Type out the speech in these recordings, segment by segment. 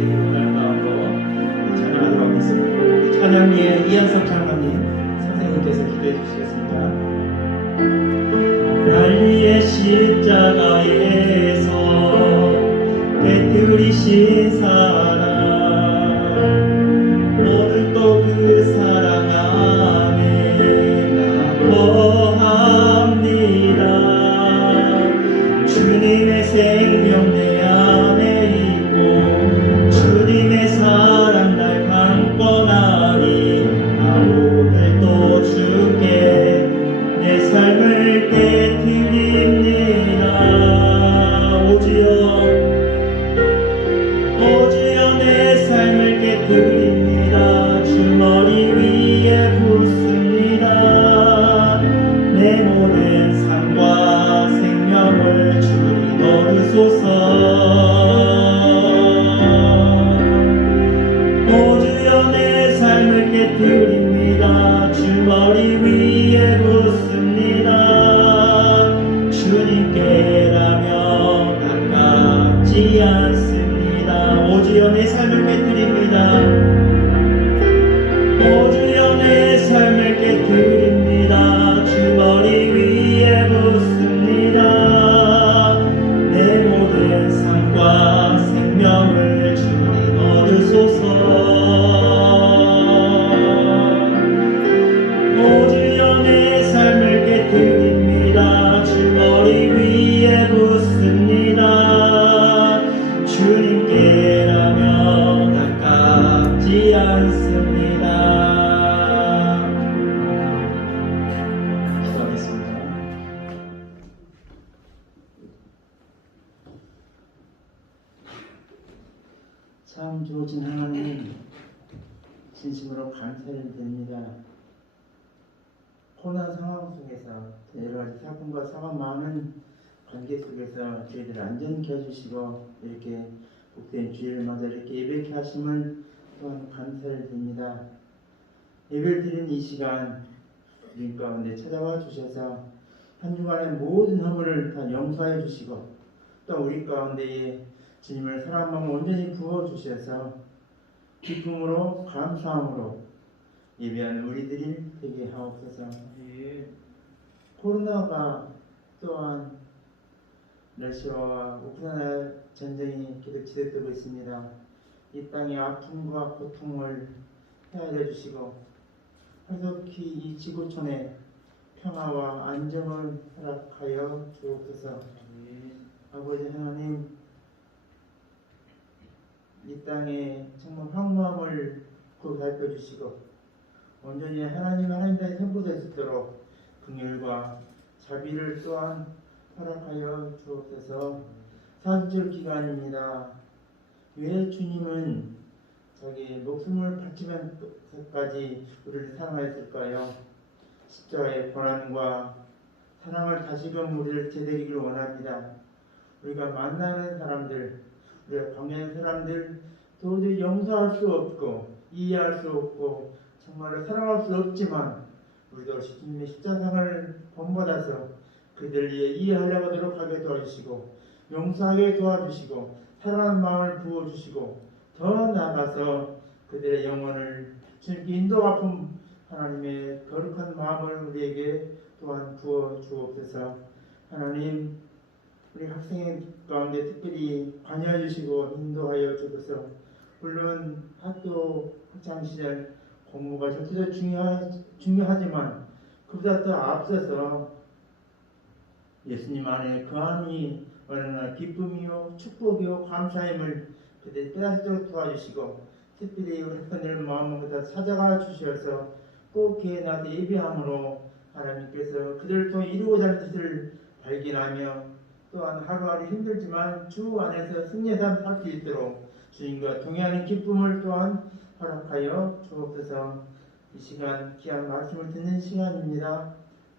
찬양하도록 하겠습니다. 찬양위에 이한석 장로님 선생님께서 기도해 주시겠습니다. 날 위해 십자가에서 배틀이신 사랑, 오늘 또 그 사랑 안에 나 거합니다. 주님의 생명 내 안에 있고 주님의 사랑 날 강권하니 나 오늘 또 주께 내 삶을 깨뜨립니다. 오주여 내 삶을 깨뜨립니다. 주 머리 위에 붓습니다. 내 모든 삶과 생명을 주님 얻으소서. 오주여 내 삶을 깨뜨립니다. 주 머리 위에 붓습니다. 주님께라며 가깝지 않습니다. 오주여 내 삶을 깨뜨립니다. 오주여 내 삶을 깨뜨립니다. 주 머리 위에 붓습니다. 내 모든 삶과 생명을 주님 얻으소서. 오주여 내 삶을 깨뜨립니다. 주 머리 위에 붓습니다. 주님께라며 가깝지 않습니다. 기도하겠습니다. 참 좋으신 하나님, 진심으로 감사를 드립니다. 코로나 상황 속에서 여러 가지 사건과 상황 많은 관계 속에서 저희들 안전케 해주시고 이렇게 복된 주일을 맞아 이렇게 예배케 하심을 또한 감사를 드립니다. 예배를 드리는 이 시간 우리 가운데 찾아와 주셔서 한 주간의 모든 허물을 다 용서해 주시고 또 우리 가운데에 주님을 사랑하면 온전히 부어 주셔서 기쁨으로 감사함으로 예배하는 우리들이 되게 하옵소서. 코로나가 또한 러시아와 우크라이나 전쟁이 계속 지속되고 있습니다. 이 땅의 아픔과 고통을 헤아려 주시고 하속히 이 지구촌에 평화와 안정을 허락하여 주옵소서. 아버지 하나님, 이 땅에 정말 황무함을 구하여 주시고 온전히 하나님의 선포될 수 있도록 긍휼과 자비를 또한 허락하여 주옵소서. 40절 기간입니다. 왜 주님은 자기 목숨을 바치면서까지 우리를 사랑하였을까요? 십자가의 고난과 사랑을 다시금 우리를 되새기길 원합니다. 우리가 만나는 사람들, 우리가 관계하는 사람들 도저히 용서할 수 없고 이해할 수 없고 정말로 사랑할 수 없지만 우리도 주님의 십자상을 본받아서 그들 위해 이해하려고 노력하게 도와주시고 용서하게 도와주시고 사랑하는 마음을 부어주시고 더 나아가서 그들의 영혼을 주님께 인도하품 하나님의 거룩한 마음을 우리에게 또한 부어 주옵소서. 하나님, 우리 학생 가운데 특별히 관여해 주시고 인도하여 주옵소서. 물론 학교 학창시절 공부가 절대로 중요하지만 그보다 더 앞서서 예수님 안에 거함이 얼마나 기쁨이요 축복이요 감사임을 그들 깨닫도록 도와주시고 특별히 우리 학생들 마음을 다 찾아가 주셔서 꼭 기회 나서 예배함으로 하나님께서 그들을 통해 이루고자 하는 뜻을 발견하며 또한 하루하루 힘들지만 주 안에서 승리의 삶 살 수 있도록 주님과 동행하는 기쁨을 또한 허락하여 주옵소서. 이 시간 귀한 말씀을 듣는 시간입니다.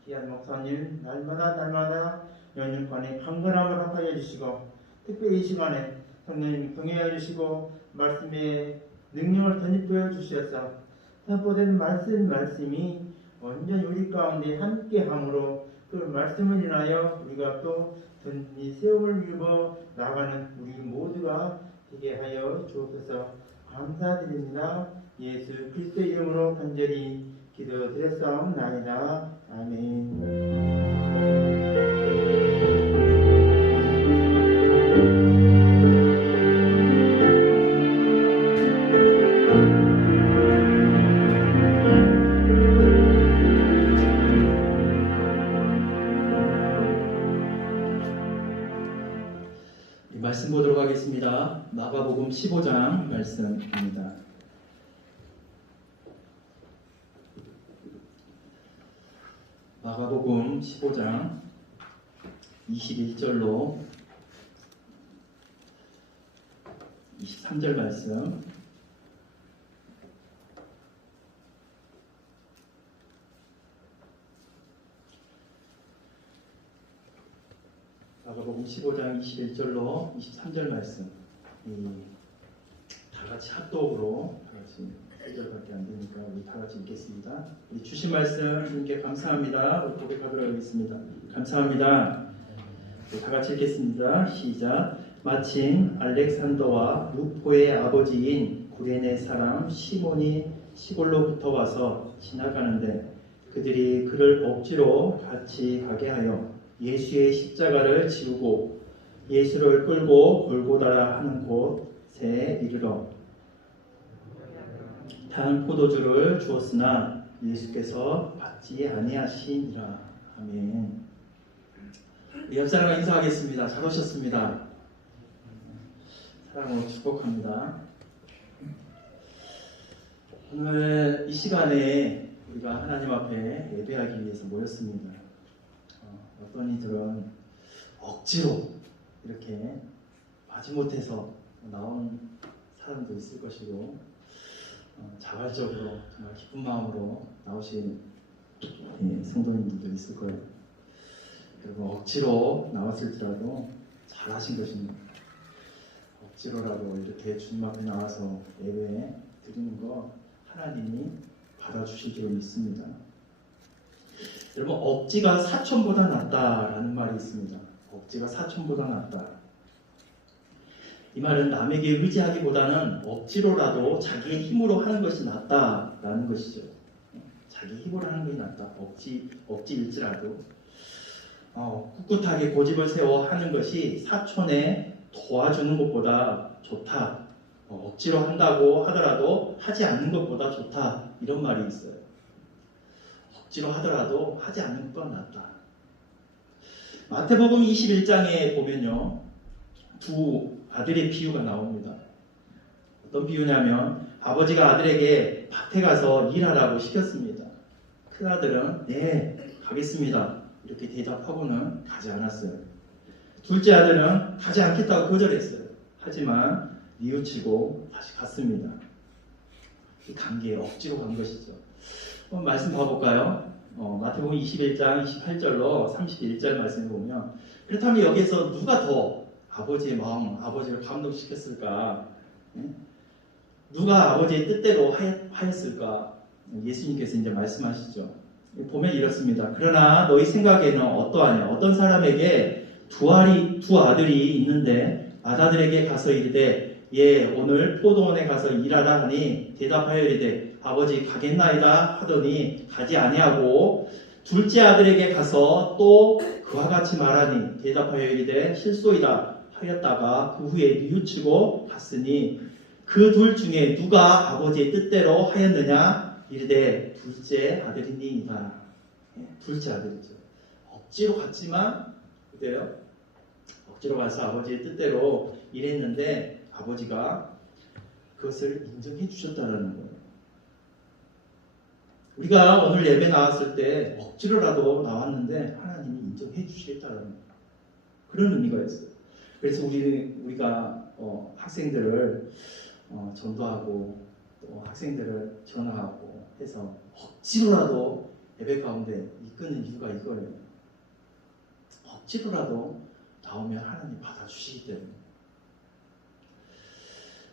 귀한 목사님 날마다 연륜관에 강건함을 허락하여 주시고 특별히 이 시간에 성령님 동행하여 주시고 말씀의 능력을 덧입혀 주셔서 선포된 말씀이 완전히 우리 가운데 함께함으로 그 말씀을 인하여 우리가 또 이 세움을 입어 나가는 우리 모두가 되게 하여 주옵소서. 감사드립니다. 예수 그리스도의 이름으로 간절히 기도드렸사옵나이다. 아멘. 말씀 보도록 하겠습니다. 마가복음 15장 말씀입니다. 마가복음 15장 21절로 23절 말씀. 마가복음 15장 21절로 23절 말씀. 다 같이 합독으로 다 같이 1절밖에 안 되니까 우리 다 같이 읽겠습니다. 우리 주신 말씀 주님께 감사합니다. 우리 고백하도록 하겠습니다. 감사합니다. 다 같이 읽겠습니다. 시작. 마침 알렉산더와 루포의 아버지인 구레네 사람 시몬이 시골로부터 와서 지나가는데 그들이 그를 억지로 같이 가게 하여 예수의 십자가를 지우고 예수를 끌고 골고다라 하는 곳에 이르러 단 포도주를 주었으나 예수께서 받지 아니하시니라. 아멘. 옆 사람과 인사하겠습니다. 잘 오셨습니다. 사랑으로 축복합니다. 오늘 이 시간에 우리가 하나님 앞에 예배하기 위해서 모였습니다. 어떤 이들은 억지로 이렇게 마지못해서 나온 사람도 있을 것이고 자발적으로 정말 기쁜 마음으로 나오신 성도님들도 있을 거예요. 여러분 억지로 나왔을지라도 잘하신 것입니다. 억지로라도 이렇게 주님 앞에 나와서 예배 드리는 거 하나님이 받아주실 줄 믿습니다. 여러분 억지가 사촌보다 낫다라는 말이 있습니다. 억지가 사촌보다 낫다. 이 말은 남에게 의지하기보다는 억지로라도 자기의 힘으로 하는 것이 낫다라는 것이죠. 자기 힘으로 하는 것이 낫다. 억지일지라도 꿋꿋하게 고집을 세워 하는 것이 사촌에 도와주는 것보다 좋다. 억지로 한다고 하더라도 하지 않는 것보다 좋다. 이런 말이 있어요. 억지로 하더라도 하지 않는 것보다 낫다. 마태복음 21장에 보면요. 두 아들의 비유가 나옵니다. 어떤 비유냐면 아버지가 아들에게 밭에 가서 일하라고 시켰습니다. 큰아들은 네 가겠습니다 이렇게 대답하고는 가지 않았어요. 둘째 아들은 가지 않겠다고 거절했어요. 하지만 뉘우치고 다시 갔습니다. 이 관계에 억지로 간 것이죠. 한번 말씀 봐볼까요? 마태복음 21장 28절로 31절 말씀을 보면 그렇다면 여기에서 누가 더 아버지의 마음, 아버지를 감동시켰을까? 누가 아버지의 뜻대로 하였을까? 예수님께서 이제 말씀하시죠. 보면 이렇습니다. 그러나 너희 생각에는 어떠하냐? 어떤 사람에게 두 아들이 있는데 맏아들에게 가서 이르되 예 오늘 포도원에 가서 일하라 하니 대답하여 이르되 아버지 가겠나이다 하더니 가지 아니하고 둘째 아들에게 가서 또 그와 같이 말하니 대답하여 이르되 실소이다 하였다가 그 후에 뉘우치고 갔으니 그 둘 중에 누가 아버지의 뜻대로 하였느냐 이르되 둘째 아들이니이다. 둘째 아들이죠. 억지로 갔지만 그때요. 억지로 가서 아버지의 뜻대로 일했는데 아버지가 그것을 인정해 주셨다는 거예요. 우리가 오늘 예배 나왔을 때 억지로라도 나왔는데 하나님이 인정해 주시겠다는 그런 의미가 있어요. 그래서 우리가 학생들을 전도하고 또 학생들을 전화하고 해서 억지로라도 예배 가운데 이끄는 이유가 이거예요. 억지로라도 나오면 하나님 받아주시기 때문에.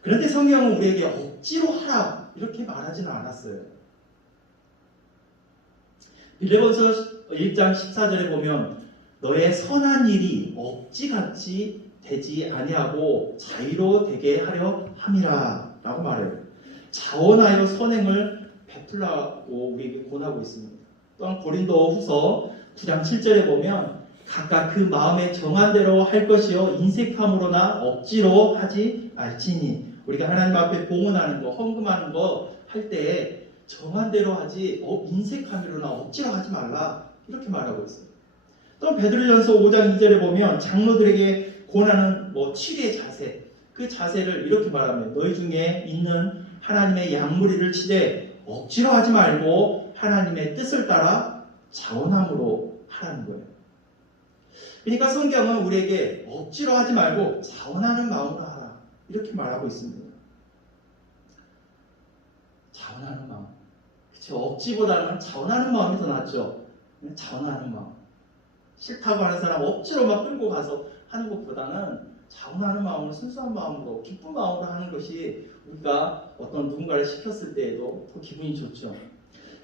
그런데 성경은 우리에게 억지로 하라 이렇게 말하지는 않았어요. 빌레몬서 1장 14절에 보면 너의 선한 일이 억지같이 되지 아니하고 자유로 되게 하려 함이라 라고 말해요. 자원하여 선행을 베풀라고 우리에게 권하고 있습니다. 또한 고린도 후서 9장 7절에 보면 각각 그 마음에 정한 대로 할 것이요 인색함으로나 억지로 하지 말지니. 우리가 하나님 앞에 봉헌하는 거, 헌금하는 거 할 때 정한 대로 하지 인색함으로나 억지로 하지 말라 이렇게 말하고 있어요. 또 베드로전서 5장 2절에 보면 장로들에게 권하는 치리의 자세, 그 자세를 이렇게 말하면 너희 중에 있는 하나님의 양무리를 치되 억지로 하지 말고 하나님의 뜻을 따라 자원함으로 하라는 거예요. 그러니까 성경은 우리에게 억지로 하지 말고 자원하는 마음으로 하라 이렇게 말하고 있습니다. 자원하는 마음. 그렇죠. 억지보다는 자원하는 마음이 더 낫죠. 자원하는 마음. 싫다고 하는 사람 억지로 막 끌고 가서 하는 것보다는 자원하는 마음으로, 순수한 마음으로, 기쁜 마음으로 하는 것이 우리가 어떤 누군가를 시켰을 때에도 더 기분이 좋죠.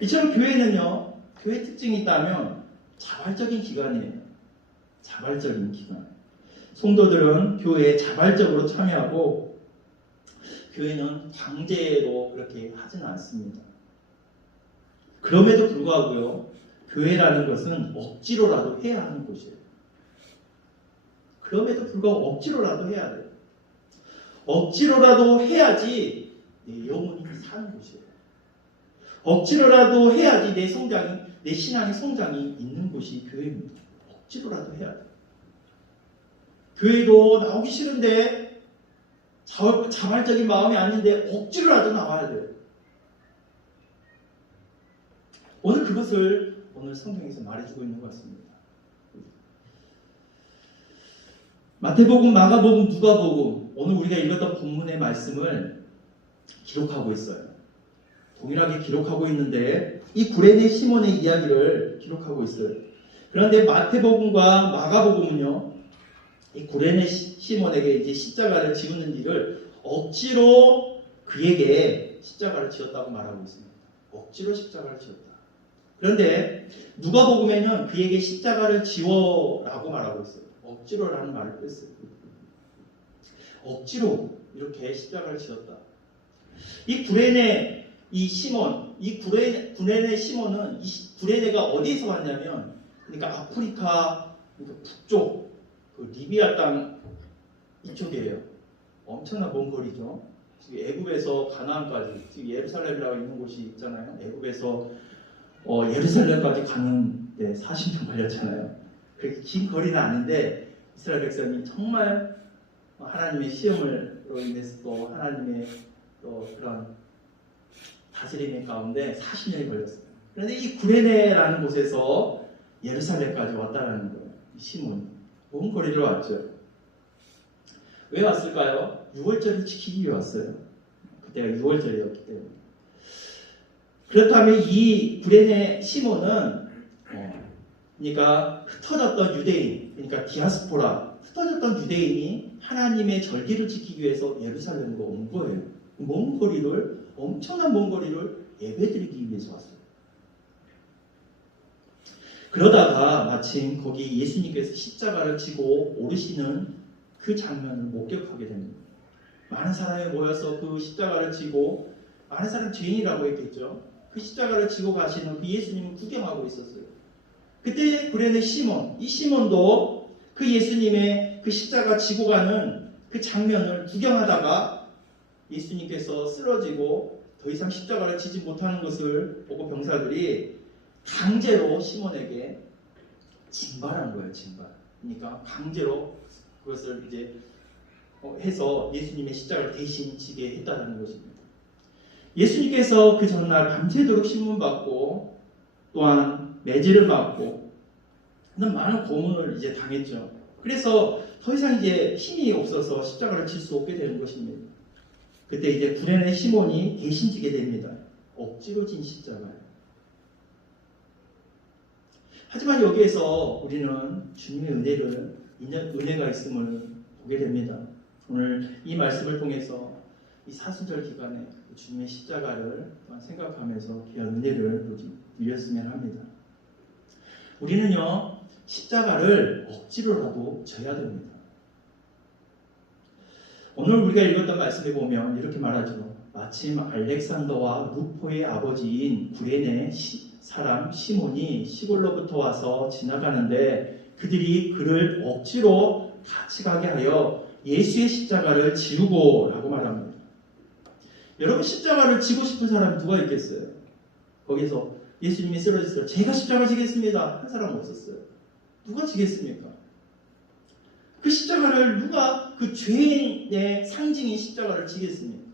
이처럼 교회는요, 교회 특징이 있다면 자발적인 기관이에요. 자발적인 기관. 성도들은 교회에 자발적으로 참여하고 교회는 강제로 그렇게 하지는 않습니다. 그럼에도 불구하고요, 교회라는 것은 억지로라도 해야 하는 곳이에요. 그럼에도 불구하고 억지로라도 해야 돼요. 억지로라도 해야지 내 영혼이 사는 곳이에요. 억지로라도 해야지 내 신앙의 성장이 있는 곳이 교회입니다. 억지로라도 해야 돼요. 교회도 나오기 싫은데 자발적인 마음이 아닌데 억지로라도 나와야 돼요. 오늘 그것을 오늘 성경에서 말해주고 있는 것 같습니다. 마태복음, 마가복음, 누가복음, 오늘 우리가 읽었던 본문의 말씀을 기록하고 있어요. 동일하게 기록하고 있는데 이 구레네 시몬의 이야기를 기록하고 있어요. 그런데 마태복음과 마가복음은요, 이 구레네 시몬에게 이제 십자가를 지우는 일을 억지로 그에게 십자가를 지었다고 말하고 있습니다. 억지로 십자가를 지었다. 그런데 누가복음에는 그에게 십자가를 지워라고 말하고 있어요. 억지로라는 말을 뺐어요. 억지로 이렇게 십자가를 지었다. 이 구레네 시몬은 이 구레네가 어디에서 왔냐면, 그러니까 아프리카 북쪽 그 리비아 땅 이쪽이에요. 엄청난 먼 거리죠. 지금 애굽에서 가나안까지, 지금 예루살렘이라고 있는 곳이 있잖아요. 애굽에서 예루살렘까지 가는데 40년 걸렸잖아요. 그렇게 긴 거리는 아닌데 이스라엘 백성이 정말 하나님의 시험으로 인해서 또 하나님의 또 그런 다스림의 가운데 40년이 걸렸어요. 그런데 이 구레네라는 곳에서 예루살렘까지 왔다는 거예요. 이 시몬이. 먼 거리로 왔죠. 왜 왔을까요? 6월절을 지키기 위해 왔어요. 그때가 6월절이었기 때문에. 그렇다면 이 구레네 시몬은 그러니까 흩어졌던 유대인, 그러니까 디아스포라, 흩어졌던 유대인이 하나님의 절기를 지키기 위해서 예루살렘으로 온 거예요. 먼 거리를, 엄청난 먼 거리를 예배드리기 위해서 왔어요. 그러다가 마침 거기 예수님께서 십자가를 지고 오르시는 그 장면을 목격하게 됩니다. 많은 사람이 모여서 그 십자가를 지고, 많은 사람 죄인이라고 했겠죠. 그 십자가를 지고 가시는 그 예수님을 구경하고 있었어요. 그때 구레네 시몬, 이 시몬도 그 예수님의 그 십자가 지고 가는 그 장면을 구경하다가 예수님께서 쓰러지고 더 이상 십자가를 지지 못하는 것을 보고 병사들이 강제로 시몬에게 징발한 거예요. 징발. 그러니까 강제로 그것을 이제 해서 예수님의 십자가를 대신 지게 했다는 것입니다. 예수님께서 그 전날 밤새도록 신문받고 또한 매질을 맞고 많은 고문을 이제 당했죠. 그래서 더 이상 이제 힘이 없어서 십자가를 질 수 없게 되는 것입니다. 그때 이제 구레네 시몬이 대신 지게 됩니다. 억지로 진 십자가예요. 하지만 여기에서 우리는 주님의 은혜가 있음을 보게 됩니다. 오늘 이 말씀을 통해서 이 사순절 기간에 주님의 십자가를 생각하면서 귀한 은혜를 누렸으면 합니다. 우리는요, 십자가를 억지로라도 져야 됩니다. 오늘 우리가 읽었던 말씀에 보면 이렇게 말하죠. 마침 알렉산더와 루포의 아버지인 구레네 사람 시몬이 시골로부터 와서 지나가는데 그들이 그를 억지로 같이 가게 하여 예수의 십자가를 지우고 라고 말합니다. 여러분, 십자가를 지고 싶은 사람이 누가 있겠어요? 거기서 예수님이 쓰러졌어요. 제가 십자가 지겠습니다. 한 사람 없었어요. 누가 지겠습니까? 그 십자가를 누가 그 죄인의 상징인 십자가를 지겠습니까?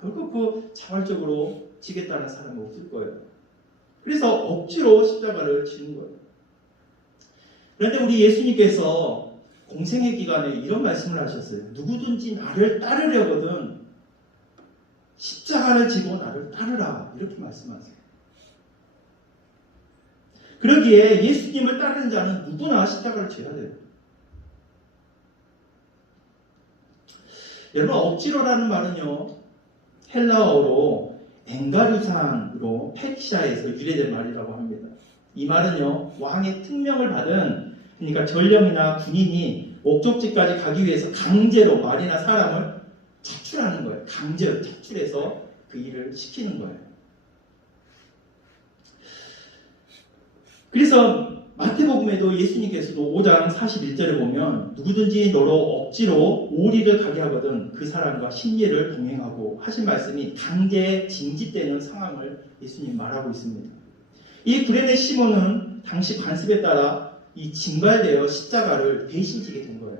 결국 그 자발적으로 지겠다는 사람이 없을 거예요. 그래서 억지로 십자가를 지는 거예요. 그런데 우리 예수님께서 공생의 기간에 이런 말씀을 하셨어요. 누구든지 나를 따르려거든 십자가를 지고 나를 따르라. 이렇게 말씀하세요. 그러기에 예수님을 따르는 자는 누구나 십자가를 져야 돼요. 여러분, 억지로라는 말은요, 헬라어로 엥가르산으로 페르시아에서 유래된 말이라고 합니다. 이 말은요, 왕의 특명을 받은, 그러니까 전령이나 군인이 목적지까지 가기 위해서 강제로 말이나 사람을 차출하는 거예요. 강제로 차출해서 그 일을 시키는 거예요. 그래서 마태복음에도 예수님께서도 5장 41절에 보면 누구든지 너로 억지로 오리를 가게 하거든 그 사람과 심리를 동행하고 하신 말씀이 강제 징집되는 상황을 예수님 말하고 있습니다. 이 구레네 시몬은 당시 관습에 따라 이 징발되어 십자가를 대신 지게 된 거예요.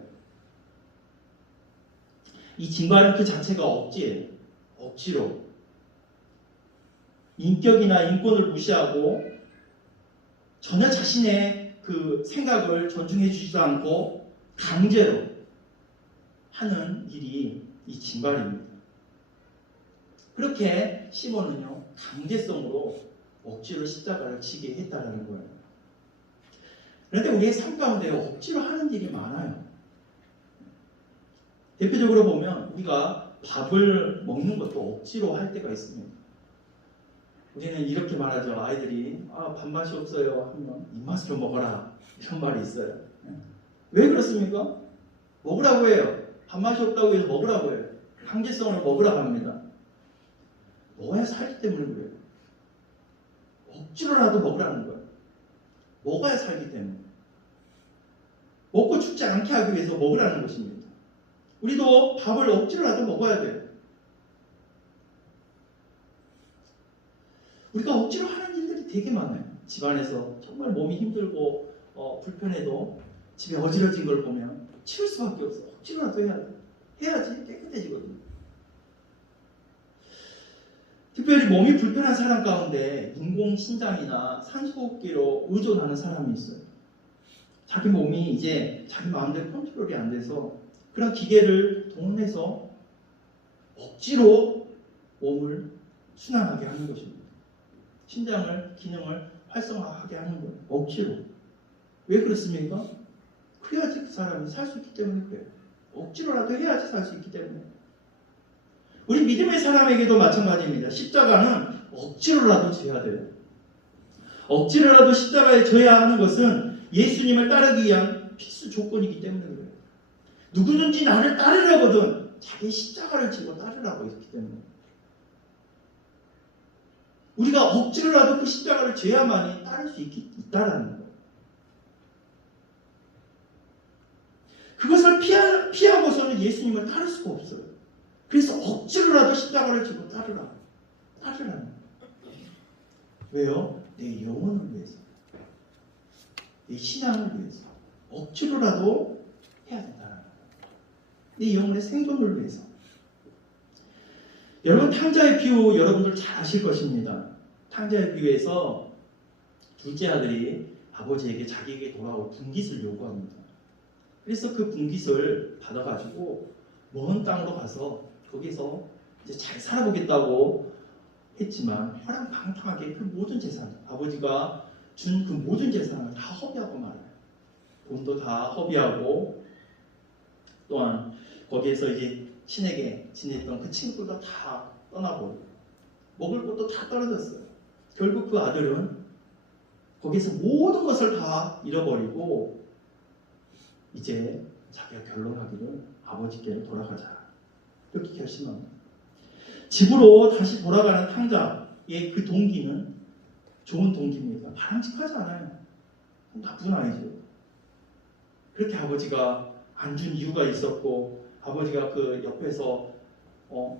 이 징발은 그 자체가 억지예요. 억지로. 인격이나 인권을 무시하고 전혀 자신의 그 생각을 존중해 주지도 않고 강제로 하는 일이 이 징발입니다. 그렇게 시몬은요, 강제성으로 억지로 십자가를 지게 했다는 거예요. 그런데 우리의 삶 가운데 억지로 하는 일이 많아요. 대표적으로 보면 우리가 밥을 먹는 것도 억지로 할 때가 있습니다. 우리는 이렇게 말하죠. 아이들이 밥맛이 없어요 하면 입맛으로 먹어라 이런 말이 있어요. 왜 그렇습니까? 먹으라고 해요. 밥맛이 없다고 해서 먹으라고 해요. 강제성으로 먹으라고 합니다. 먹어야 살기 때문에 그래요. 억지로라도 먹으라는 거예요. 먹어야 살기 때문에. 먹고 죽지 않게 하기 위해서 먹으라는 것입니다. 우리도 밥을 억지로라도 먹어야 돼요. 우리가 억지로 하는 일들이 되게 많아요. 집안에서 정말 몸이 힘들고 불편해도 집에 어지러진 걸 보면 치울 수밖에 없어. 억지로라도 해야 돼. 해야지 깨끗해지거든요. 특별히 몸이 불편한 사람 가운데 인공심장이나 산소호흡기로 의존하는 사람이 있어요. 자기 몸이 이제 자기 마음대로 컨트롤이 안 돼서 그런 기계를 동원해서 억지로 몸을 순환하게 하는 것입니다. 심장을 기능을 활성화하게 하는 거예요. 억지로. 왜 그렇습니까? 그래야지 그 사람이 살 수 있기 때문에 그래요. 억지로라도 해야지 살 수 있기 때문에. 우리 믿음의 사람에게도 마찬가지입니다. 십자가는 억지로라도 져야 돼요. 억지로라도 십자가에 져야 하는 것은 예수님을 따르기 위한 필수 조건이기 때문에 그래요. 누구든지 나를 따르려거든 자기 십자가를 지고 따르라고 했기 때문에. 우리가 억지로라도 그 십자가를 져야만이 따를 수 있다라는 거예요. 그것을 피하고서는 예수님을 따를 수가 없어요. 그래서 억지로라도 십자가를 지고 따르라는 거예요. 왜요? 내 영혼을 위해서. 내 신앙을 위해서. 억지로라도 해야 된다는 거예요. 내 영혼의 생존을 위해서. 여러분, 탕자의 비유 여러분들 잘 아실 것입니다. 탕자의 비유에서 둘째 아들이 아버지에게 자기에게 돌아올 분깃을 요구합니다. 그래서 그 분깃을 받아가지고 먼 땅으로 가서 거기서 이제 잘 살아보겠다고 했지만 허랑방탕하게 그 모든 재산, 아버지가 준 그 모든 재산을 다 허비하고 말아요. 돈도 다 허비하고 또한 거기에서 이제 신에게 지냈던 그 친구들도 다 떠나버리고 먹을 것도 다 떨어졌어요. 결국 그 아들은 거기서 모든 것을 다 잃어버리고 이제 자기가 결론하기를 아버지께로 돌아가자 그렇게 결심합니다. 집으로 다시 돌아가는 탕자의 그 동기는 좋은 동기입니다. 바람직하지 않아요. 나쁜 아이죠. 그렇게 아버지가 안 준 이유가 있었고 아버지가 그 옆에서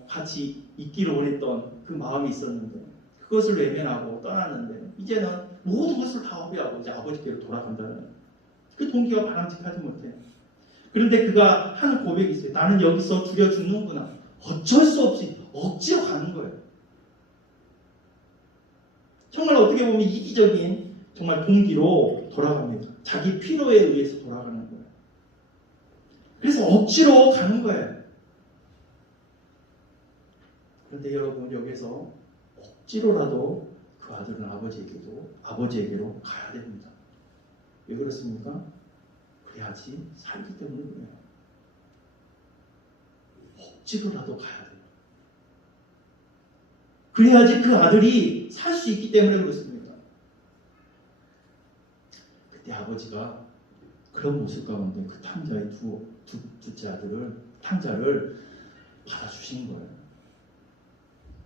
같이 있기를 원했던 그 마음이 있었는데 그것을 외면하고 떠났는데 이제는 모든 것을 다 허비하고 이제 아버지께로 돌아간다는 그 동기가 바람직하지 못해요. 그런데 그가 하는 고백이 있어요. 나는 여기서 두려 죽는구나. 어쩔 수 없이 억지로 가는 거예요. 정말 어떻게 보면 이기적인 정말 동기로 돌아갑니다. 자기 필요에 의해서 돌아가는 거예요. 그래서 억지로 가는 거예요. 그런데 여러분 여기서 억지로라도 그 아들은 아버지에게로 가야 됩니다. 왜 그렇습니까? 그래야지 살기 때문에 그래요. 억지로라도 가야 돼요. 그래야지 그 아들이 살 수 있기 때문에 그렇습니다. 그때 아버지가 그런 모습 가운데 그 탕자의 둘째 아들을 탕자를 받아주신 거예요.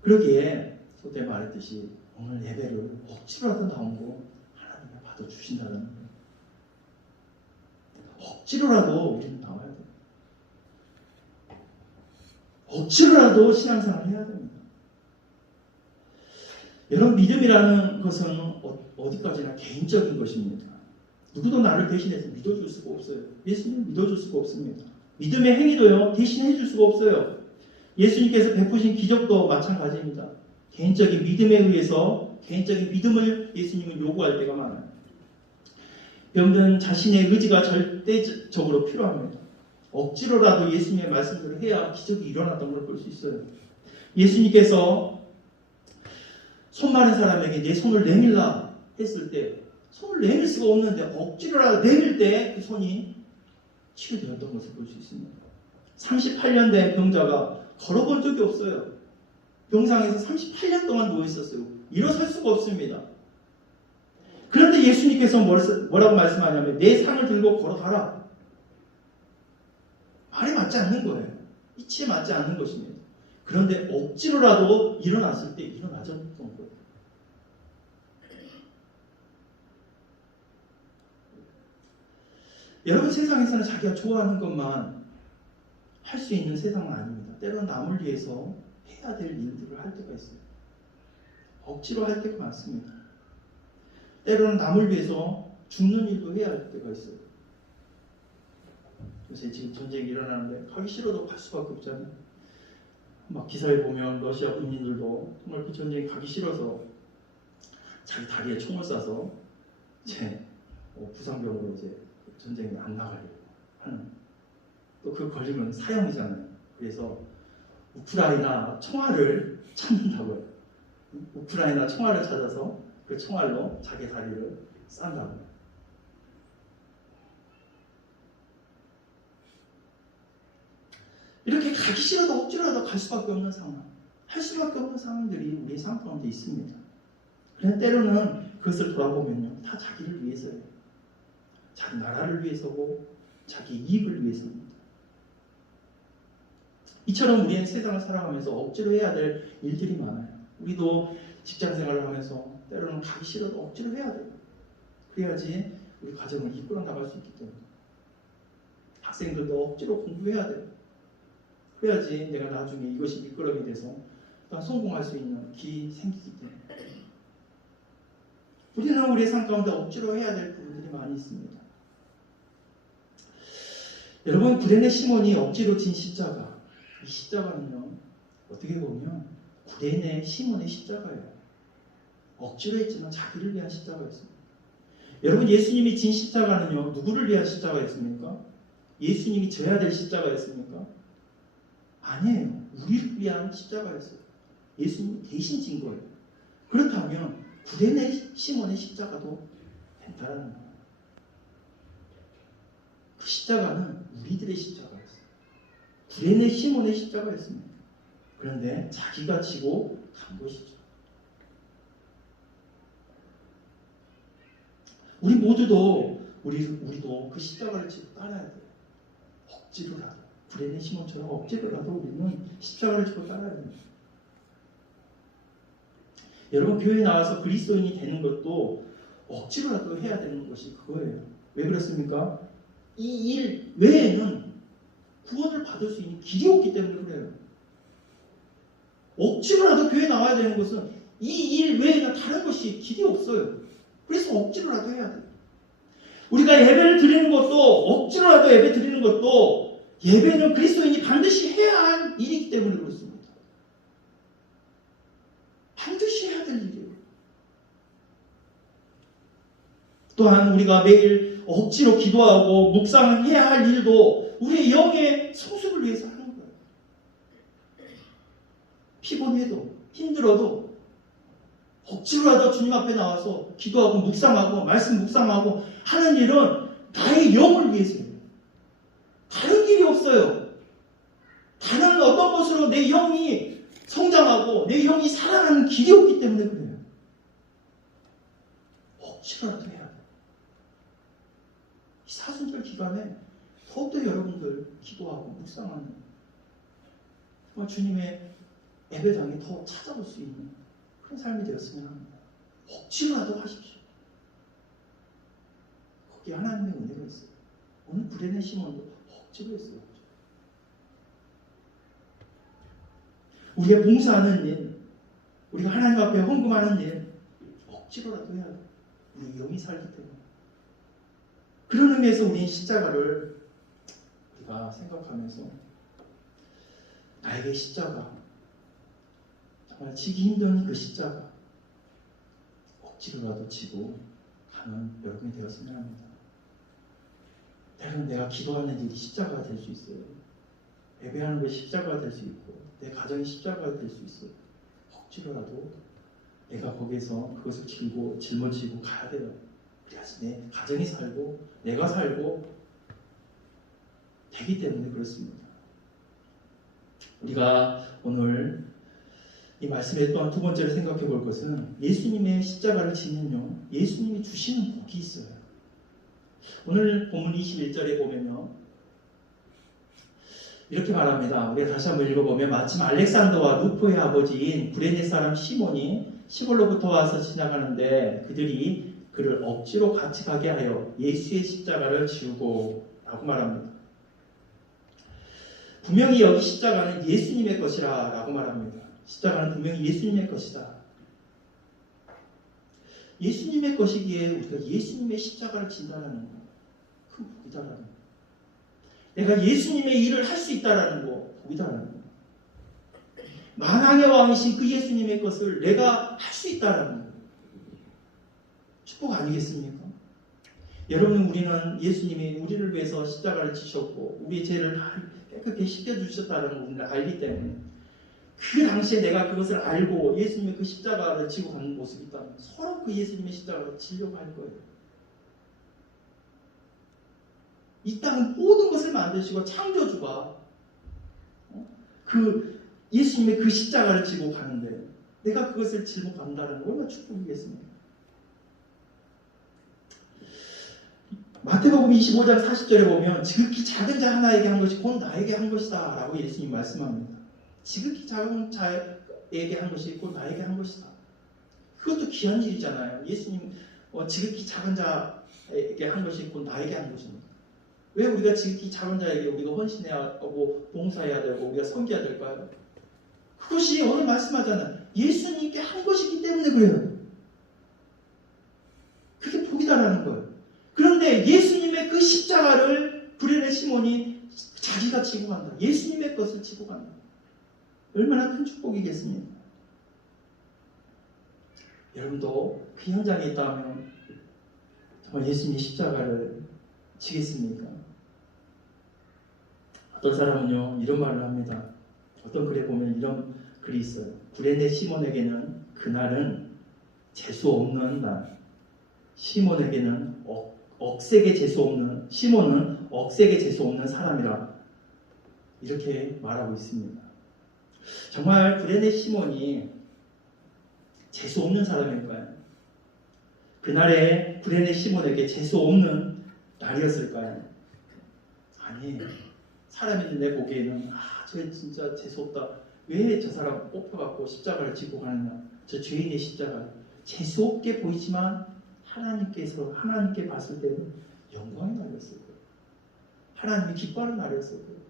그러기에 소태 말했듯이 오늘 예배를 억지로라도 나온 거 하나님이 받아주신다는 거예요. 억지로라도 우리는 나와야 돼요. 억지로라도 신앙생활을 해야 됩니다. 여러분 믿음이라는 것은 어디까지나 개인적인 것입니다. 누구도 나를 대신해서 믿어줄 수가 없어요. 예수님 믿어줄 수가 없습니다. 믿음의 행위도요 대신해 줄 수가 없어요. 예수님께서 베푸신 기적도 마찬가지입니다. 개인적인 믿음에 의해서 개인적인 믿음을 예수님은 요구할 때가 많아요. 병든 자신의 의지가 절대적으로 필요합니다. 억지로라도 예수님의 말씀대로 해야 기적이 일어났던 걸 볼 수 있어요. 예수님께서 손 마른 사람에게 내 손을 내밀라 했을 때 손을 내밀 수가 없는데 억지로라도 내밀 때 그 손이 치유되었던 것을 볼 수 있습니다. 38년 된 병자가 걸어본 적이 없어요. 병상에서 38년 동안 누워 있었어요. 일어설 수가 없습니다. 그런데 예수님께서 뭐라고 말씀하냐면 내 상을 들고 걸어가라. 말에 맞지 않는 거예요. 이치에 맞지 않는 것입니다. 그런데 억지로라도 일어났을 때 일어나졌던 거예요. 여러분 세상에서는 자기가 좋아하는 것만 할 수 있는 세상은 아닙니다. 때로는 남을 위해서 해야 될 일들을 할 때가 있어요. 억지로 할 때가 많습니다. 때로는 남을 위해서 죽는 일도 해야 할 때가 있어요. 요새 지금 전쟁이 일어나는데 가기 싫어도 갈 수밖에 없잖아요. 막 기사에 보면 러시아 군인들도 정말 그 전쟁에 가기 싫어서 자기 다리에 총을 쏴서 이제 부상병으로 이제 전쟁에 안 나가려고 하는. 또 그 걸리면 사형이잖아요. 그래서 우크라이나 총알을 찾는다고요. 우크라이나 총알을 찾아서 그 총알로 자기 다리를 싼다고요. 이렇게 가기 싫어도 억지로라도 갈 수밖에 없는 상황, 할 수밖에 없는 상황들이 우리의 삶 가운데 있습니다. 그런데 때로는 그것을 돌아보면요, 다 자기를 위해서예요. 자기 나라를 위해서고 자기 이익을 위해서입니다. 이처럼 우리는 세상을 살아가면서 억지로 해야 될 일들이 많아요. 우리도 직장 생활을 하면서 때로는 가기 싫어도 억지로 해야 돼요. 그래야지 우리 가정을 이끌어 나갈 수 있기 때문에. 학생들도 억지로 공부해야 돼요. 그래야지 내가 나중에 이것이 미끄럼이 돼서 성공할 수 있는 길이 생기기 때문에. 우리는 우리의 삶 가운데 억지로 해야 될 부분들이 많이 있습니다. 여러분, 구레네 시몬이 억지로 진 십자가, 이 십자가는요, 어떻게 보면 구레네 시몬의 십자가예요. 억지로 했지만 자기를 위한 십자가였습니다. 여러분, 예수님이 진 십자가는요, 누구를 위한 십자가였습니까? 예수님이 져야 될 십자가였습니까? 아니에요. 우리를 위한 십자가였어요. 예수님이 대신 진 거예요. 그렇다면 구레네 시몬의 십자가도 된다는 거예요. 그 십자가는 우리들의 십자가였어요. 구레네 시몬의 십자가였습니다. 그런데 자기가 지고 간 것이죠. 우리도 그 십자가를 지고 따라야 돼요. 억지로라도, 불행의 시몬처럼 억지로라도 우리는 십자가를 지고 따라야 됩니다. 여러분, 교회에 나와서 그리스도인이 되는 것도 억지로라도 해야 되는 것이 그거예요. 왜 그렇습니까? 이 일 외에는 구원을 받을 수 있는 길이 없기 때문에 그래요. 억지로라도 교회에 나와야 되는 것은 이 일 외에는 다른 것이 길이 없어요. 그래서 억지로라도 해야 돼요. 우리가 예배를 드리는 것도, 억지로라도 예배 드리는 것도, 예배는 그리스도인이 반드시 해야 할 일이기 때문에 그렇습니다. 반드시 해야 될 일이에요. 또한 우리가 매일 억지로 기도하고 묵상해야 할 일도 우리의 영의 성숙을 위해서 하는 거예요. 피곤해도 힘들어도 억지로라도 주님 앞에 나와서 기도하고 묵상하고 말씀 묵상하고 하는 일은 나의 영을 위해서예요. 다른 길이 없어요. 다른 어떤 것으로 내 영이 성장하고 내 영이 살아가는 길이 없기 때문에 그래요. 억지로라도 해야 돼요. 이 사순절 기간에 더욱더 여러분들 기도하고 묵상하는 정말 주님의 예배당에 더 찾아올 수 있는 그런 삶이 되었으면 합니다. 억지로라도 하십시오. 거기에 하나님의 은혜가 있어요. 오늘 불행의 시몬도 억지로 했어요. 우리가 봉사하는 일, 우리가 하나님 앞에 헌금하는 일 억지로라도 해야 돼요. 우리 영이 살기 때문에. 그런 의미에서 우리는 십자가를 우리가 생각하면서 나에게 십자가, 정말 지기 힘든 그 십자가 억지로라도 지고 가는 여러분이 되었으면 합니다. 때로는 내가 기도하는 일이 십자가가 될 수 있어요. 예배하는 것이 십자가가 될 수 있고 내 가정이 십자가가 될 수 있어요. 억지로라도 내가 거기에서 그것을 짊어지고 가야 돼요. 그래야지 내 가정이 살고 내가 살고 되기 때문에 그렇습니다. 우리가 오늘 이 말씀에 또한 두 번째로 생각해 볼 것은 예수님의 십자가를 지면요, 예수님이 주시는 복이 있어요. 오늘 본문 21절에 보면요, 이렇게 말합니다. 우리가 다시 한번 읽어보면, 마침 알렉산더와 루포의 아버지인 구레네 사람 시몬이 시골로부터 와서 지나가는데 그들이 그를 억지로 같이 가게 하여 예수의 십자가를 지우고 라고 말합니다. 분명히 여기 십자가는 예수님의 것이라 라고 말합니다. 십자가는 분명히 예수님의 것이다. 예수님의 것이기에 우리가 예수님의 십자가를 진다는 거, 큰 복이다라는 거. 내가 예수님의 일을 할 수 있다라는 거, 복이다라는 거. 만왕의 왕이신 그 예수님의 것을 내가 할 수 있다라는 거. 축복 아니겠습니까? 여러분, 우리는 예수님이 우리를 위해서 십자가를 지셨고 우리의 죄를 깨끗게 씻겨주셨다는 걸 우리는 알기 때문에 그 당시에 내가 그것을 알고 예수님의 그 십자가를 지고 가는 모습이 있다면 서로 그 예수님의 십자가를 지려고 할 거예요. 이 땅 모든 것을 만드시고 창조주가 그 예수님의 그 십자가를 지고 가는데 내가 그것을 지고 간다는 건 얼마나 축복이겠습니까? 마태복음 25장 40절에 보면 지극히 작은 자 하나에게 한 것이 곧 나에게 한 것이다 라고 예수님 말씀합니다. 지극히 작은 자에게 한 것이 곧 나에게 한 것이다. 그것도 귀한 일이잖아요. 예수님 지극히 작은 자에게 한 것이 곧 나에게 한 것입니다. 왜 우리가 지극히 작은 자에게 우리가 헌신해야 하고 봉사해야 되고 우리가 섬겨야 될까요? 그것이 오늘 말씀하잖아요. 예수님께 한 것이기 때문에 그래요. 그게 복이다라는 거예요. 그런데 예수님의 그 십자가를 구레네 시몬이 자기가 지고 간다. 예수님의 것을 지고 간다. 얼마나 큰 축복이겠습니까? 여러분도 그 현장에 있다면 정말 예수님의 십자가를 지겠습니까? 어떤 사람은요 이런 말을 합니다. 어떤 글에 보면 이런 글이 있어요. 구레네 시몬에게는 그날은 재수 없는 날, 시몬에게는 억세게 재수 없는, 시몬은 억세게 재수 없는 사람이라 이렇게 말하고 있습니다. 정말 구레네 시몬이 재수 없는 사람일까요? 그날에 구레네 시몬에게 재수 없는 날이었을까요? 아니에요. 사람인데 내 보기에는 저 진짜 재수없다. 왜 저 사람 뽑혀갖고 십자가를 지고 가느냐. 저 죄인의 십자가. 재수없게 보이지만 하나님께 봤을 때는 영광의 날이었을 거예요. 하나님이 기뻐하는 날이었을 거예요.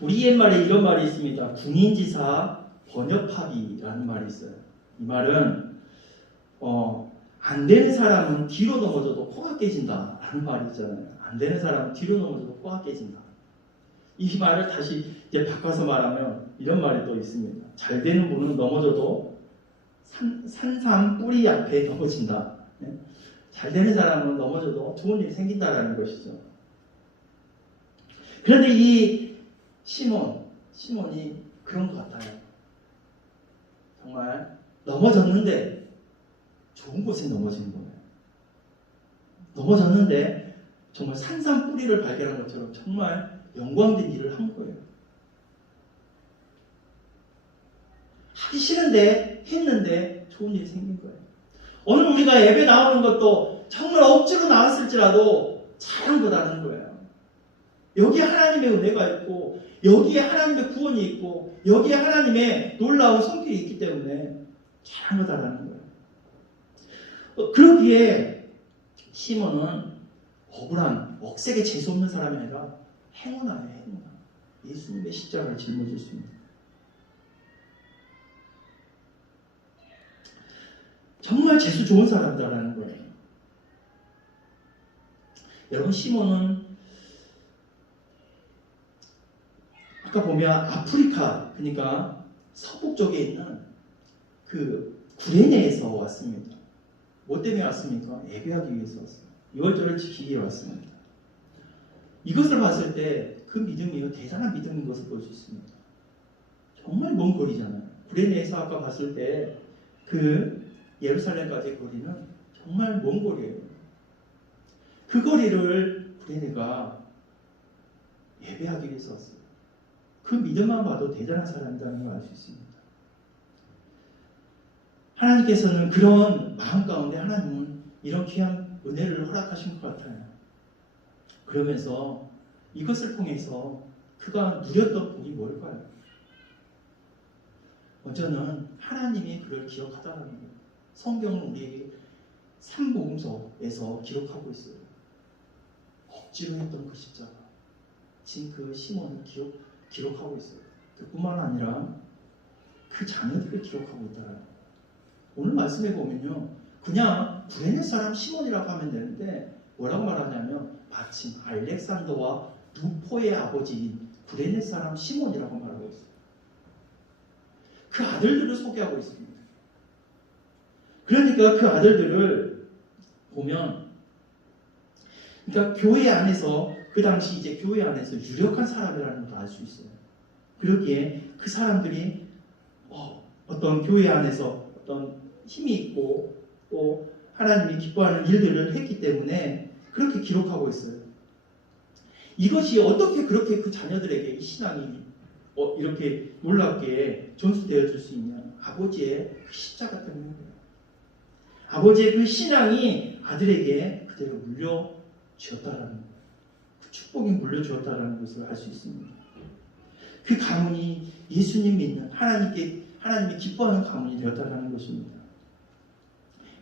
우리 옛말에 이런 말이 있습니다. 궁인지사 번역합이라는 말이 있어요. 이 말은 안 되는 사람은 뒤로 넘어져도 코가 깨진다 라는 말이 있잖아요. 안 되는 사람은 뒤로 넘어져도 코가 깨진다. 이 말을 다시 이제 바꿔서 말하면 이런 말이 또 있습니다. 잘 되는 분은 넘어져도 산삼 뿌리 앞에 넘어진다. 잘 되는 사람은 넘어져도 좋은 일이 생긴다라는 것이죠. 그런데 이 시몬이 그런 것 같아요. 정말 넘어졌는데 좋은 곳에 넘어진 거예요. 넘어졌는데 정말 산삼 뿌리를 발견한 것처럼 정말 영광된 일을 한 거예요. 하기 싫은데 했는데 좋은 일이 생긴 거예요. 오늘 우리가 예배 나오는 것도 정말 억지로 나왔을지라도 잘한 거라는 거예요. 여기에 하나님의 은혜가 있고 여기에 하나님의 구원이 있고 여기에 하나님의 놀라운 손길이 있기 때문에 잘한 거다라는 거예요. 그러기에 시몬은 억울한 억세게 재수없는 사람이 아니라 행운아예요. 행운아. 예수님의 십자가를 짊어질 수 있는 정말 재수 좋은 사람이다라는 거예요. 여러분 시몬은 아까 보면 아프리카 그러니까 서북 쪽에 있는 그 구레네에서 왔습니다. 뭐 때문에 왔습니까? 예배하기 위해서 왔어요. 유월절을 지키기 위해 왔습니다. 이것을 봤을 때 그 믿음이 대단한 믿음인 것을 볼 수 있습니다. 정말 먼 거리잖아요. 구레네에서 아까 봤을 때 그 예루살렘까지의 거리는 정말 먼 거리예요. 그 거리를 구레네가 예배하기 위해서 왔어요. 그 믿음만 봐도 대단한 사람이라는 걸 알 수 있습니다. 하나님께서는 그런 마음 가운데 하나님은 이런 귀한 은혜를 허락하신 것 같아요. 그러면서 이것을 통해서 그가 누렸던 복이 뭘까요? 먼저는 하나님이 그를 기억하다는 거예요. 성경은 우리에게 삼복음서에서 기록하고 있어요. 억지로 했던 그 십자가. 지금 그 시몬을 기록하고 있어요. 그뿐만 아니라 그 자녀들을 기록하고 있다는 거예요. 오늘 말씀해 보면요. 그냥 구레네 사람 시몬이라고 하면 되는데 뭐라고 말하냐면 마침 알렉산더와 루포의 아버지인 구레네 사람 시몬이라고 말하고 있어요. 그 아들들을 소개하고 있습니다. 그러니까 그 아들들을 보면 그러니까 교회 안에서 그 당시 이제 교회 안에서 유력한 사람이라는 걸 알 수 있어요. 그러기에 그 사람들이 어떤 교회 안에서 어떤 힘이 있고 또 하나님이 기뻐하는 일들을 했기 때문에 그렇게 기록하고 있어요. 이것이 어떻게 그렇게 그 자녀들에게 이 신앙이 이렇게 놀랍게 전수되어 줄 수 있냐? 아버지의 그 십자가 때문입니다. 아버지의 그 신앙이 아들에게 그대로 물려주었다라는 거예요. 그 축복이 물려주었다라는 것을 알 수 있습니다. 그 가문이 예수님 믿는 하나님이 기뻐하는 가문이 되었다라는 것입니다.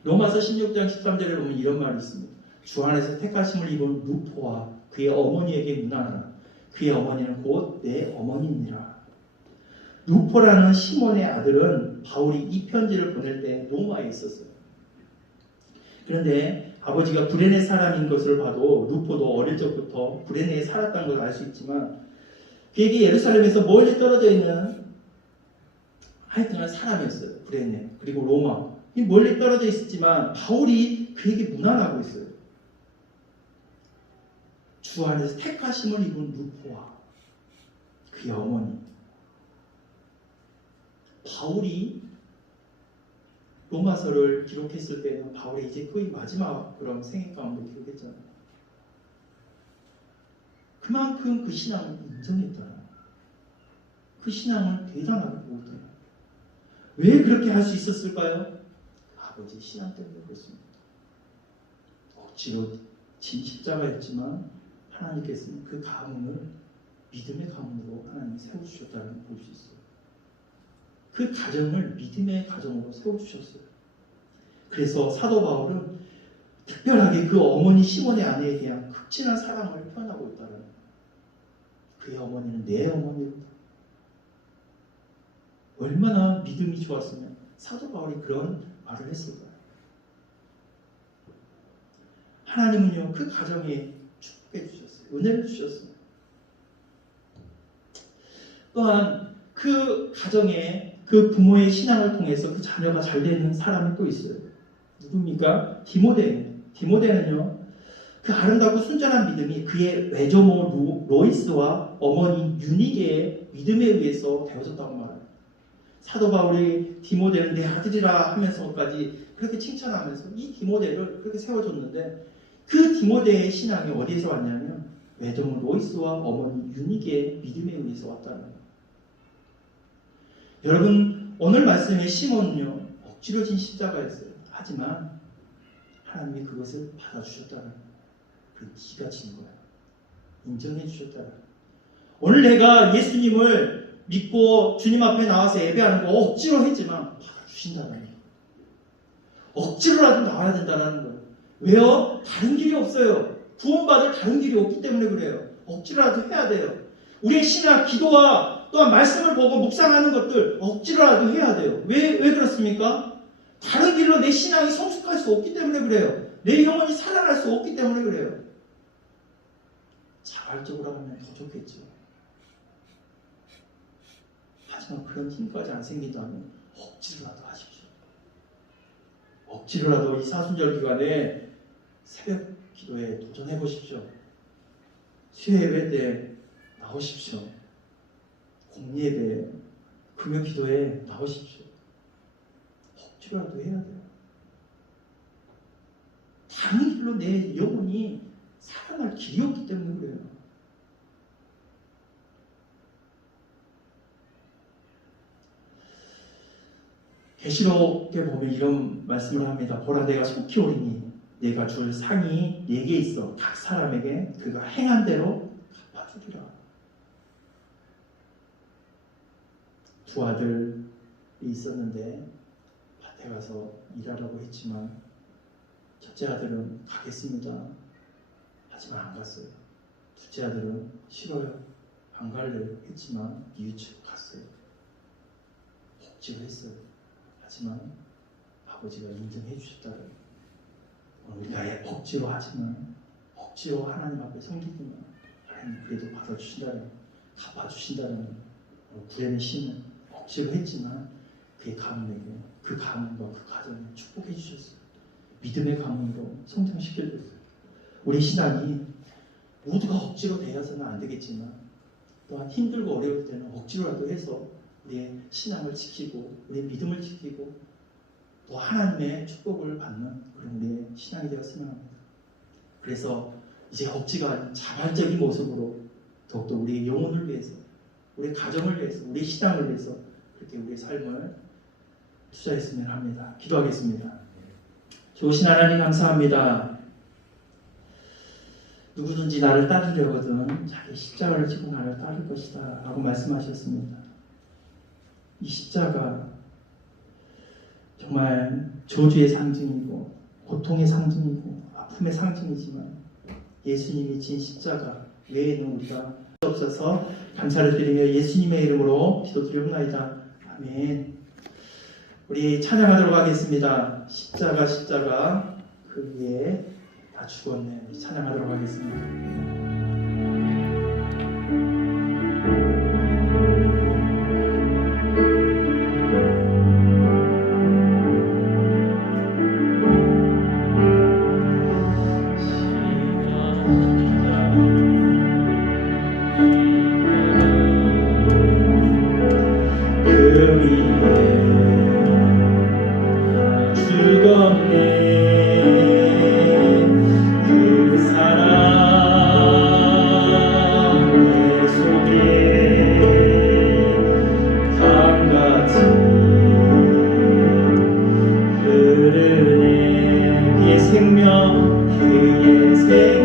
로마서 16장 13절에 보면 이런 말이 있습니다. 주 안에서 택하심을 입은 루포와 그의 어머니에게 문하노라. 그의 어머니는 곧 내 어머니니라. 루포라는 시몬의 아들은 바울이 이 편지를 보낼 때 로마에 있었어요. 그런데 아버지가 구레네 사람인 것을 봐도 루포도 어릴 적부터 구레네에 살았다는 걸 알 수 있지만 그에게 예루살렘에서 멀리 떨어져 있는 하여튼 사람이었어요. 구레네 그리고 로마 멀리 떨어져 있었지만 바울이 그에게 문안하고 있어요. 주 안에서 택하심을 입은 루포와 그의 어머니. 바울이 로마서를 기록했을 때는 바울이 이제 거의 마지막 그런 생애 가운데 기록했잖아요. 그만큼 그 신앙을 인정했다. 그 신앙을 대단하게 보고요. 왜 그렇게 할 수 있었을까요? 아버지 신앙 때문에 그렇습니다. 억지로 진 십자가였지만 하나님께서는 그 가문을 믿음의 가문으로 하나님이 세워주셨다는 걸 볼 수 있어요. 그 가정을 믿음의 가정으로 세워주셨어요. 그래서 사도 바울은 특별하게 그 어머니 시몬의 아내에 대한 극진한 사랑을 표현하고 있다는 거예요. 그의 어머니는 내 어머니로다. 얼마나 믿음이 좋았으면 사도 바울이 그런 말을 했을까요? 하나님은요, 그 가정에 축복해 주셨어요. 은혜를 주셨어요. 또한 그 가정에 그 부모의 신앙을 통해서 그 자녀가 잘 되는 사람이 또 있어요. 누굽니까? 디모데입니다. 디모데는요, 그 아름답고 순전한 믿음이 그의 외조모 로이스와 어머니 유니게의 믿음에 의해서 되어졌다고 말합니다. 사도 바울이 디모데는 내 아들이라 하면서까지 그렇게 칭찬하면서 이 디모데를 그렇게 세워줬는데, 그 디모데의 신앙이 어디에서 왔냐면 외조모 로이스와 어머니 유니게의 믿음에 의해서 왔다는 거예요. 여러분, 오늘 말씀의 시몬은요, 억지로 진 십자가였어요. 하지만 하나님이 그것을 받아주셨다는 거예요. 그 기가 진 거야. 인정해 주셨다는 거예요. 오늘 내가 예수님을 믿고 주님 앞에 나와서 예배하는 거 억지로 했지만 받아주신다는 거예요. 억지로라도 나와야 된다는 거예요. 왜요? 다른 길이 없어요. 구원받을 다른 길이 없기 때문에 그래요. 억지로라도 해야 돼요. 우리의 신앙, 기도와 또한 말씀을 보고 묵상하는 것들 억지로라도 해야 돼요. 왜 그렇습니까? 다른 길로 내 신앙이 성숙할 수 없기 때문에 그래요. 내 영혼이 살아날 수 없기 때문에 그래요. 자발적으로 하면 더 좋겠죠. 하지만 그런 힘까지 안 생긴다면 억지로라도 하십시오. 억지로라도 이 사순절 기간에 새벽 기도에 도전해 보십시오. 수요 예배 때 나오십시오. 공예배, 금요 기도에 나오십시오. 억지로라도 해야 돼요. 다른 길로 내 영혼이 살아날 길이 없기 때문에 그래요. 계시록에 보면 이런 말씀을 합니다. 보라, 내가 속히 오리니 내가 줄 상이 네게 있어 각 사람에게 그가 행한 대로 갚아주리라. 두 아들이 있었는데 밭에 가서 일하라고 했지만 첫째 아들은 가겠습니다. 하지만 안 갔어요. 둘째 아들은 싫어요. 안 갈래요. 했지만 뉘우치고 갔어요. 억지로 했어요. 하지만 아버지가 인정해 주셨다는 우리가 억지로 하지만 억지로 하나님 앞에 섬기지만 하나님 그래도 받아주신다는 갚아주신다는 구원의 신은 억지로 했지만 그의 가문에게 그 가문과 그 가정을 축복해 주셨어요. 믿음의 가문으로 성장시켜 주셨어요. 우리 신앙이 모두가 억지로 되어서는 안 되겠지만 또한 힘들고 어려울 때는 억지로라도 해서 우리의 신앙을 지키고 우리의 믿음을 지키고 또 하나님의 축복을 받는 그런 우리의 신앙이 되었으면 합니다. 그래서 이제 억지가 아닌 자발적인 모습으로 더욱더 우리의 영혼을 위해서 우리의 가정을 위해서 우리의 신앙을 위해서 그렇게 우리의 삶을 투자했으면 합니다. 기도하겠습니다. 좋으신 하나님 감사합니다. 누구든지 나를 따르려거든 자기 십자가를 지고 나를 따를 것이다 라고 말씀하셨습니다. 이 십자가 정말 저주의 상징이고 고통의 상징이고 아픔의 상징이지만 예수님이 진 십자가 외에는 우리가 없어서 감사를 드리며 예수님의 이름으로 기도드리옵나이다. 아멘. 우리 찬양하도록 하겠습니다. 십자가 십자가 그 위에 다 죽었네. 우리 찬양하도록 하겠습니다. 생명 그의 생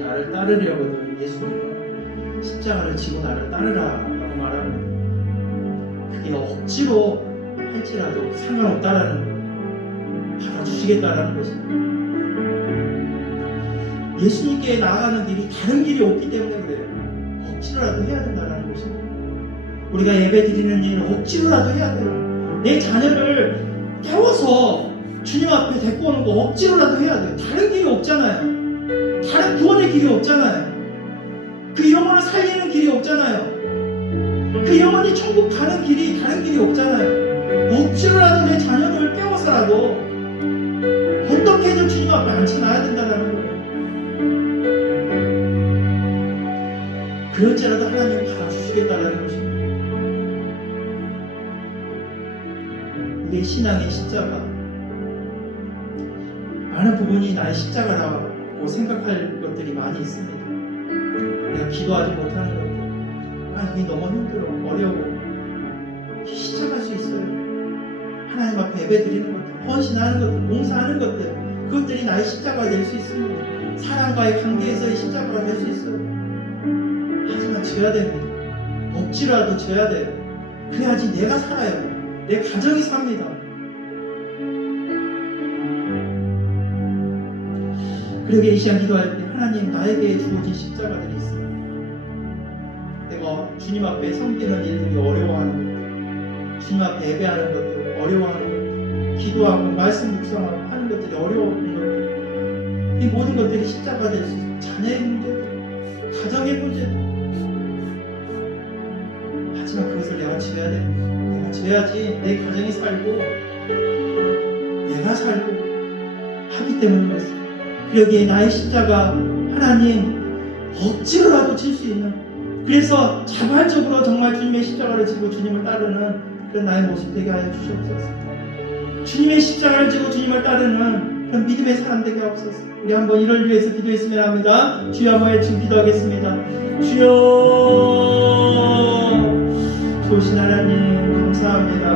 너희들이 나를 따르려거든 예수님은 십자가를 지고 나를 따르라 라고 말합니다. 그게 억지로 할지라도 상관없다라는 거예요. 받아주시겠다라는 것입니다. 예수님께 나아가는 길이 다른 길이 없기 때문에 그래요. 억지로라도 해야 된다는 것입니다. 우리가 예배 드리는 일을 억지로라도 해야 돼요. 내 자녀를 깨워서 주님 앞에 데리고 오는 거 억지로라도 해야 돼요. 다른 길이 없잖아요. 다른 구원의 길이 없잖아요. 그 영혼을 살리는 길이 없잖아요. 그 영혼이 천국 가는 길이 다른 길이 없잖아요. 억지로라도 내 자녀를 깨워서라도 어떻게든 주님 앞에 앉혀놔야 된다는 거예요. 그럴지라도 하나님 받아주시겠다는 것입니다. 우리의 신앙의 십자가, 많은 부분이 나의 십자가라고 생각할 것들이 많이 있습니다. 내가 기도하지 못하는 것들, 이게 너무 힘들어, 어려워. 시작할 수 있어요. 하나님 앞에 예배 드리는 것들, 헌신하는 것들, 봉사하는 것들, 그것들이 나의 십자가가 될 수 있습니다. 사람과의 관계에서의 십자가가 될 수 있어요. 하지만 져야 됩니다. 억지로라도 져야 돼요. 그래야지 내가 살아요. 내 가정이 삽니다. 그러게 이 시간 기도할 때 하나님 나에게 주어진 십자가들이 있어요. 내가 주님 앞에 섬기는 일들이 어려워하는 것들, 주님 앞에 예배하는 것들, 어려워하는 것들, 기도하고 말씀 묵상하고 하는 것들이 어려운 것들, 이 모든 것들이 십자가가 될 수 있어요. 자녀의 문제들, 가정의 문제들. 하지만 그것을 내가 져야 됩니다. 내가 져야지 내 가정이 살고 내가 살고 하기 때문인 것입니다. 여기에 나의 십자가 하나님 억지로라도 질 수 있는, 그래서 자발적으로 정말 주님의 십자가를 지고 주님을 따르는 그런 나의 모습 되게 하여 주시옵소서. 주님의 십자가를 지고 주님을 따르는 그런 믿음의 사람 되게 하옵소서. 우리 한번 이를 위해서 기도했으면 합니다. 주여 한번 외치고 기도하겠습니다. 주여, 좋으신 하나님 감사합니다.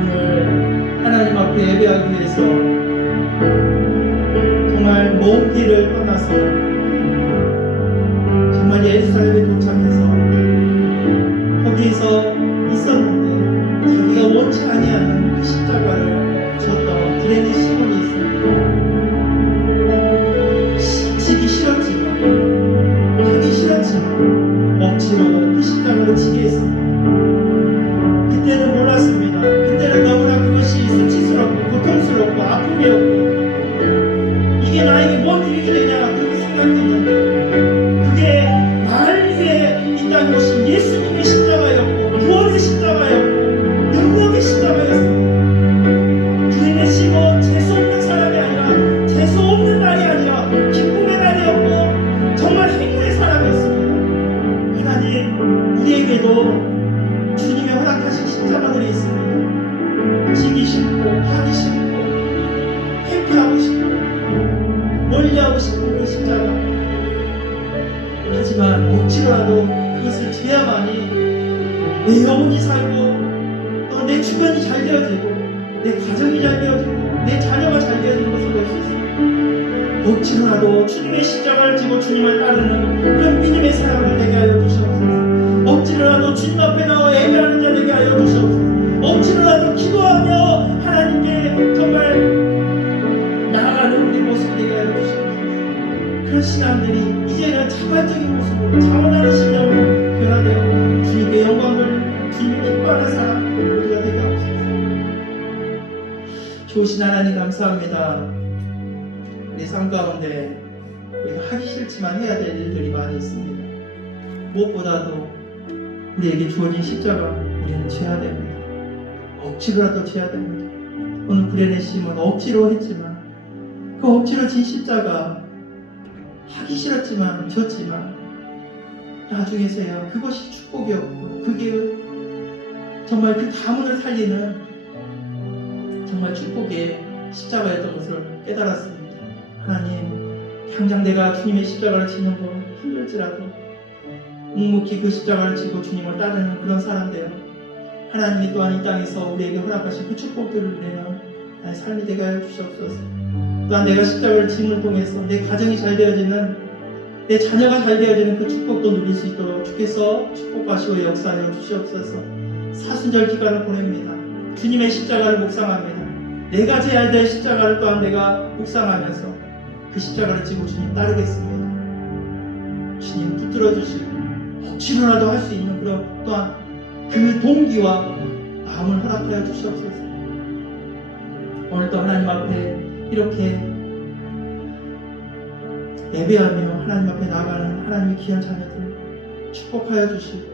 오늘 하나님 앞에 예배하기 위해서 정말 먼 길을 떠나서 정말 예루살렘에 도착해서 거기에서 있었는데 자기가 원치 아니하는 그 십자가를 졌던 구레네 시몬이 있습니다. 지기 싫었지만, 하기 싫었지만 억지로 그 십자가를 지게 했습니다. 그때는 몰랐습니다. 그때는 너무나 그것이 수치스럽고 고통스럽고 아픔이었고 이게 나에게 뭔 일이 되냐 그렇게 생각했는데, 그게 나를 위해 이 땅에 오신 예수님의 십자가였고 구원의 십자가였고 능력의 십자가였습니다. 구원의 시몬 재수 없는 사람이 아니라, 재수 없는 날이 아니라 기쁨의 날이었고 정말 행운의 사람이었습니다. 하나님, 우리에게도 주님의 허락하신 십자가들이 있습니다. 지기 싫고 하기 싫고 회피하고 싶고 멀리하고 싶은 그 십자가, 하지만 억지로라도 그것을 져야만이 내 영혼이 살고 또 내 주변이 잘 되어지고 내 가정이 잘 되어지고 내 자녀가 잘 되어지는 것을 볼 수 있습니다. 억지로라도 주님의 십자가를 지고 주님을 따르는 그런 믿음의 사람을 되게 하여 주시옵소서. 억지로라도 주님 앞에 나와 예배하는 자 되게 하여 주시옵소서. 억지로라도 기도하며 하나님께 정말 나아가는 우리 모습이 되게 하여 주시옵소서. 그런 신앙들이 이제는 자발적인 모습으로 자원하는 신앙으로 변화되어 주님께 영광 돌리고 주님이 기뻐하는 사람 우리가 되게 하옵소서. 좋으신 하나님 감사합니다. 우리 삶 가운데 우리가 하기 싫지만 해야 될 일들이 많이 있습니다. 무엇보다도 우리에게 주어진 십자가 우리는 져야 됩니다. 억지로라도 져야 됩니다. 오늘 구레네 시몬은 억지로 했지만 그 억지로 진 십자가, 하기 싫었지만 졌지만 나중에서야 그것이 축복이었고 그게 정말 그 가문을 살리는 정말 축복의 십자가였던 것을 깨달았습니다. 하나님, 당장 내가 주님의 십자가를 지는 거 힘들지라도 묵묵히 그 십자가를 지고 주님을 따르는 그런 사람 되어 하나님이 또한 이 땅에서 우리에게 허락하신 그 축복들을 누리는 나의 삶이 되게 하여 주시옵소서. 또한 내가 십자가를 짐을 통해서 내 가정이 잘 되어지는, 내 자녀가 잘 되어지는 그 축복도 누릴 수 있도록 주께서 축복하시고 역사하여 주시옵소서. 사순절 기간을 보냅니다. 주님의 십자가를 묵상합니다. 내가 져야 될 십자가를 또한 내가 묵상하면서 그 십자가를 지고 주님 따르겠습니다. 주님 붙들어 주시고 억지로라도 할 수 있는 그런 또한 그 동기와 마음을 허락하여 주시옵소서. 오늘도 하나님 앞에 이렇게 예배하며 하나님 앞에 나아가는 하나님의 귀한 자녀들 축복하여 주시고,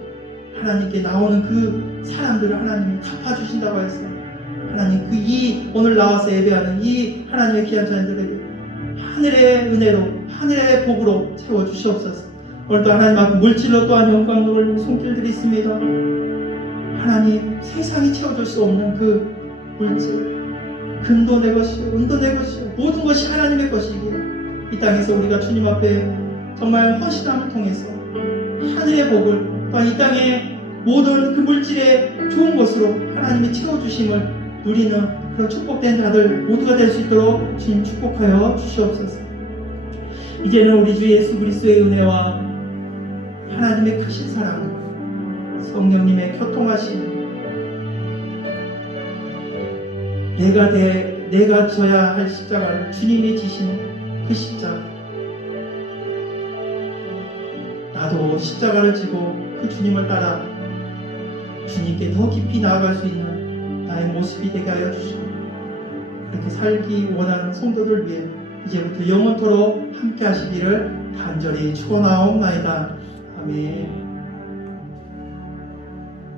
하나님께 나오는 그 사람들을 하나님이 갚아주신다고 했어요. 하나님 이 오늘 나와서 예배하는 이 하나님의 귀한 자녀들에게 하늘의 은혜로, 하늘의 복으로 채워주시옵소서. 오늘도 하나님 앞에 물질로 또한 영광을 돌리는 손길들이 있습니다. 하나님, 세상이 채워줄 수 없는 그 물질, 금도 내 것이요 은도 내 것이요 모든 것이 하나님의 것이기에 이 땅에서 우리가 주님 앞에 정말 헌신함을 통해서 하늘의 복을, 또한 이 땅의 모든 그 물질의 좋은 것으로 하나님이 채워주심을 누리는 그런 축복된 자들 모두가 될 수 있도록 주님 축복하여 주시옵소서. 이제는 우리 주 예수 그리스도의 은혜와 하나님의 크신 사랑, 성령님의 교통하심, 내가 져야 할 십자가를 주님이 지신 그 십자가, 나도 십자가를 지고 그 주님을 따라 주님께 더 깊이 나아갈 수 있는 나의 모습이 되게 하여 주시고, 그렇게 살기 원하는 성도들 위해 이제부터 영원토록 함께 하시기를 간절히 축원하옵나이다. 아멘.